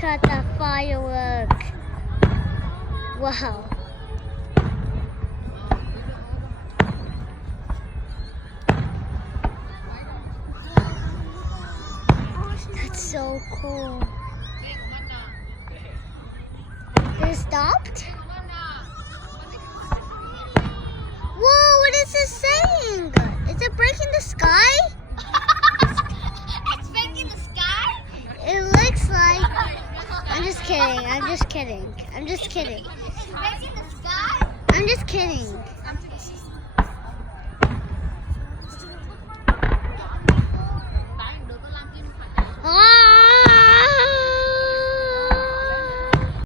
Look at the firework. Wow. That's so cool. It stopped? Whoa, what is it saying? Is it breaking the sky? It's breaking the sky? It looks like... I'm just kidding. I'm just kidding. I'm just kidding. It's breaking the sky? I'm just kidding.